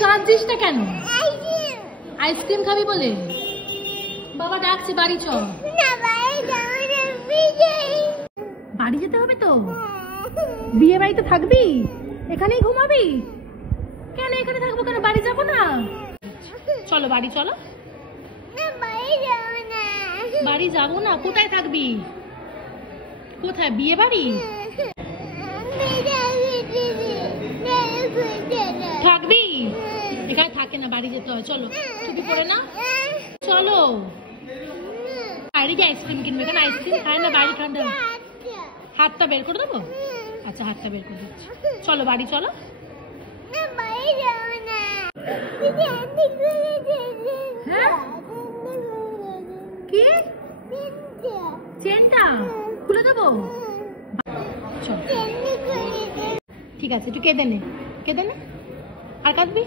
কাঁদছিস না কেন? আইসক্রিম খাবি বলে বাবা ডাকছে, বাড়ি চ। বাড়ি যেতে হবে তো? বিয়ে বাড়িতে থাকবি? এখানেই ঘুমাবি? কেন এখানে থাকবো কেন? বাড়ি যাবো না? চলো বাড়ি চলো। বাড়ি যাবো না? কোথায় থাকবি? কোথায়? বিয়ে বাড়ি থাকবি? এখানে থাকে না, বাড়ি যেতে হয়। চলো টুপি পরে না, চলো। বাইরে গিয়ে আইসক্রিম কিনবে, এখানে আইসক্রিম খায় না, বাইরে ঠান্ডা। হাতটা বের করে দেবো? আচ্ছা হাতটা বের করে দিচ্ছি। চলো বাড়ি চলো। কি চেনটা খুলে দেবো? ঠিক আছে, তুই কেঁদে নে, কেঁদে নে। আর কাঁদবি?